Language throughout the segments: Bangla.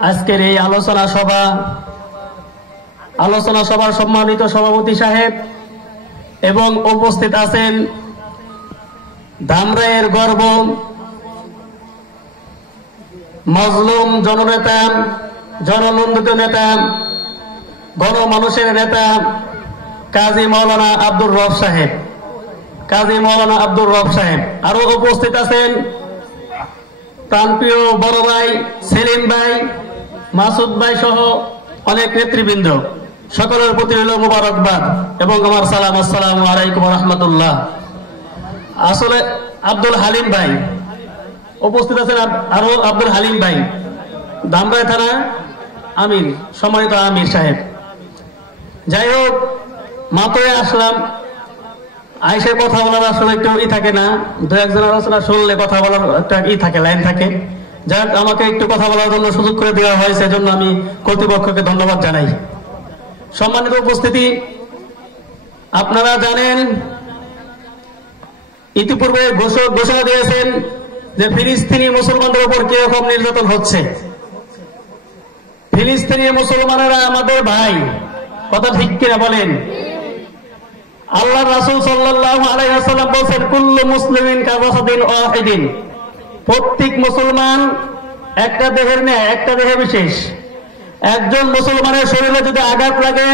আজকের এই আলোচনা সভার সম্মানিত সভাপতি সাহেব এবং উপস্থিত আছেন ধামরাইয়ের গর্ব মজলুম জননেতা, জননন্দিত নেতা, গণমানুষের নেতা কাজী মাওলানা আব্দুর রব সাহেব। আরো উপস্থিত আছেন প্রাণপ্রিয় বড় ভাই সেলিম ভাই, মাসুদ ভাই সহ অনেক নেতৃবৃন্দ। সকলের প্রতি হল মুবারকবাদ এবং আমার সালাম। আসসালামু আলাইকুম ওয়া রাহমাতুল্লাহ। আসলে আব্দুল হালিম ভাই উপস্থিত আছেন, আরো আব্দুল হালিম ভাই, ধামরাই থানা আমির, সম্মানিত আমির সাহেব। যাই হোক, মাত্রই আসলাম, আইসে কথা বলার আসলে একটু থাকে না, দু একজন আলোচনা শুনলে কথা বলার একটা থাকে, লাইন থাকে। যাক, আমাকে একটু কথা বলার জন্য সুযোগ করে দেওয়া হয়েছে, এজন্য আমি কর্তৃপক্ষকে ধন্যবাদ জানাই। সম্মানিত উপস্থিতি, আপনারা জানেন ইতিপূর্বে ঘোষণা দিয়েছেন যে ফিলিস্তিনি মুসলমানদের উপর কিরকম নির্যাতন হচ্ছে। ফিলিস্তিনি মুসলমানেরা আমাদের ভাই, কথা ঠিক কিনা বলেন? আল্লাহ রাসূল সাল্লাল্লাহু আলাইহি ওয়াসাল্লাম বলেন, কুল্লু মুসলিমিন কাজাসাদিন ওয়াহিদিন, প্রত্যেক মুসলমান একটা দেহের ন্যায়, একটা দেহে বিশেষ। একজন মুসলমানের শরীরে যদি আঘাত লাগে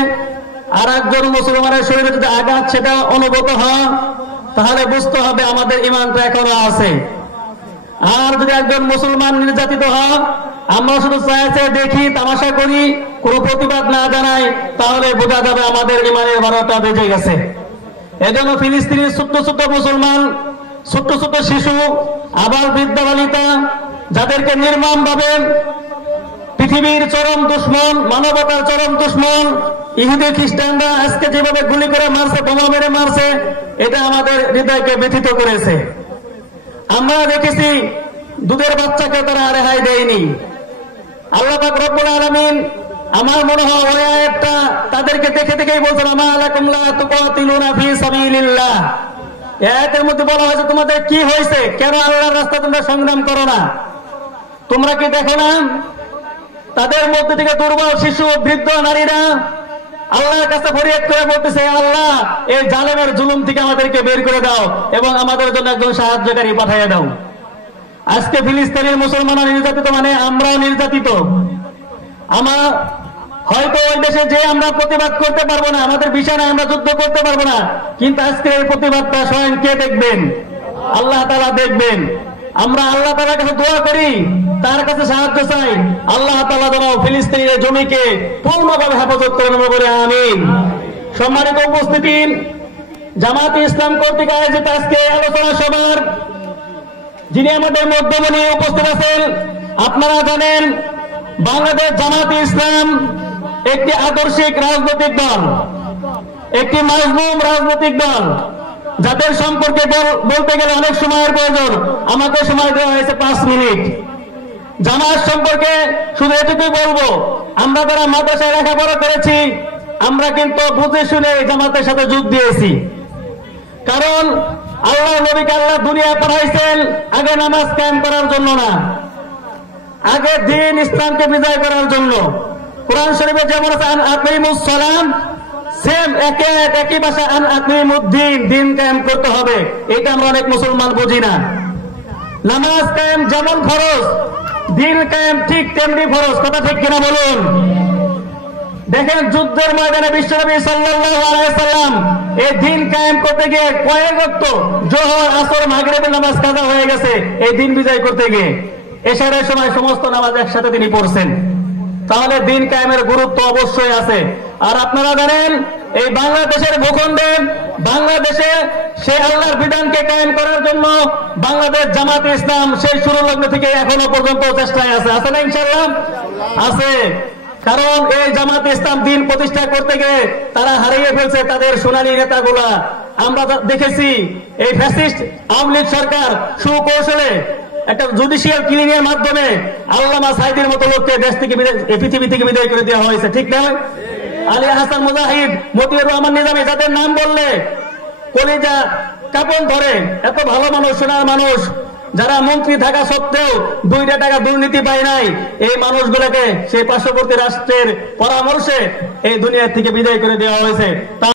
আর একজন মুসলমানের শরীরে যদি আঘাত সেটা অনুভূত হয়, তাহলে বুঝতে হবে আমাদের ঈমানটা এখনো আছে। আর যদি একজন মুসলমান নির্যাতিত হয়, আমরা শুধু চাইছে দেখি, তামাশা করি, কোনো প্রতিবাদ না জানাই, তাহলে বোঝা যাবে আমাদের ঈমানের 12টা বেজে গেছে। এজন্য ফিলিস্তিনের ছোট্ট ছোট্ট মুসলমান, ছোট্ট ছোট্ট শিশু, আবার বৃদ্ধ বালিকা, যাদেরকে নির্মম ভাবে পৃথিবীর চরম দুশ্মন, মানবতার চরম দুশ্মন ইহুদি খ্রিস্টানরা আজকে যেভাবে গুলি করে মারছে, বোমা মেরে মারছে, এটা আমাদের হৃদয়কে ব্যথিত করেছে। আমরা দেখেছি দুধের বাচ্চাকে তারা রেহাই দেয়নি। আল্লাহ পাক রব্বুল আলামিন, আমার মনে হয় ওই আয়াতটা তাদেরকে দেখে দেখেই বলছেন, আমা লাকুম লা তুকাতিলুনা ফি সাবিলিল্লাহ। এই আয়াতের মধ্যে বলা হয়েছে তোমাদের কি হয়েছে, কেন আল্লাহর রাস্তায় তোমরা সংগ্রাম করো না? তোমরা কি দেখো না তাদের মধ্যে থেকে দুর্বল শিশু, বৃদ্ধ, নারীরা আল্লাহর কাছে ফরিয়াদ করে বলতেছে, আল্লাহ এই জালেমের জুলুম থেকে আমাদেরকে বের করে দাও এবং আমাদের জন্য একজন সাহায্যকারী পাঠিয়ে দাও। আজকে ফিলিস্তিনের মুসলমানরা নির্যাতিত, মানে আমরাও নির্যাতিত। আমরা হয়তো ওই দেশে যে আমরা প্রতিবাদ করতে পারবো না, আমাদের বিষয় না, আমরা যুদ্ধ করতে পারবো না, কিন্তু আজকে এই প্রতিবাদটা স্বয়ং কে দেখবেন? আল্লাহ তাআলা দেখবেন। আমরা আল্লাহ তাআলার কাছে দোয়া করি, তার কাছে সাহায্য চাই, আল্লাহ তাআলা যেন ফিলিস্তিনের জমিকে পূর্ণভাবে হেফাজত করে নেবে বলে আমিন। সম্মানিত উপস্থিতি, জামাতে ইসলাম কর্তৃক আয়োজিত আজকে আলোচনা সভার যিনি আমাদের মধ্যমণি উপস্থিত আছেন, আপনারা জানেন বাংলাদেশ জামাতে ইসলাম একটি আদর্শিক রাজনৈতিক দল, একটি মাজলুম রাজনৈতিক দল, যাদের সম্পর্কে বলতে গেলে অনেক সময়ের প্রয়োজন। আমাকে সময় দেওয়া হয়েছে 5 মিনিট। জামাত সম্পর্কে শুধু এটুকুই বলবো, আমরা যারা মাদ্রাসায় লেখাপড়া করেছি, আমরা কিন্তু বুঝে শুনে জামাতের সাথে যোগ দিয়েছি। কারণ আল্লাহ নবীকে আল্লাহ দুনিয়া পাঠাইছেন আগে নামাজ কায়েম করার জন্য না, আগে দ্বীন ইসলামকে বিজয় করার জন্য। কোরআন শরীফে যেমন আছে আন আকিমুস সালাম, সেম একই ভাষা আন আকিমুদ্দিন, দিন কায়েম করতে হবে। এটা আমরা অনেক মুসলমান বুঝি না। নামাজ কায়েম যেমন ফরজ, দিন কায়েম ঠিক তেমনি ফরজ, কথা ঠিক কিনা বলুন? দেখেন যুদ্ধের ময়দানে বিশ্বনবী সাল্লাল্লাহু আলাইহি ওয়াসাল্লাম এই দিন কায়েম করতে গিয়ে কয়েক ওয়াক্ত যোহর, আসর, মাগরিবের নামাজ কাজা হয়ে গেছে এই দিন বিজয় করতে গিয়ে। এশারের সময় সমস্ত নামাজ একসাথে তিনি পড়ছেন। তাহলে দিন কায়েমের গুরুত্ব অবশ্যই আছে। আর আপনারা জানেন এই বাংলাদেশের ভূখণ্ডে, বাংলাদেশে সেই আল্লাহর বিধানকে কায়েম করার জন্য বাংলাদেশ জামাতে ইসলাম সেই শুরু লগ্ন থেকে এখনো পর্যন্ত চেষ্টায় আছে। আছে না ইনশাআল্লাহ? আছে। কারণ এই জামাতে ইসলাম দিন প্রতিষ্ঠা করতে গিয়ে তারা হারিয়ে ফেলছে তাদের সোনালী নেতাগুলা। আমরা দেখেছি এই ফ্যাসিস্ট আওয়ামী লীগ সরকার সুকৌশলে একটা জুডিশিয়াল কিলিং এর মাধ্যমে আল্লামা সাঈদীর মতো লোককে দেশ থেকে পৃথিবী থেকে বিদায় করে দেওয়া হয়েছে, ঠিক না? আলী হাসান মুজাহিদ, মতিউর রহমান নিজামী, যাদের নাম বললে কলিজা কাঁপন ধরে, এত ভালো মানুষ, সোনার মানুষ, যারা মন্ত্রী থাকা সত্ত্বেও 2টা টাকা দুর্নীতি পায় নাই, এই মানুষগুলোকে সেই পার্শ্ববর্তী রাষ্ট্রের পরামর্শে এই দুনিয়া থেকে বিদায় করে দেওয়া হয়েছে।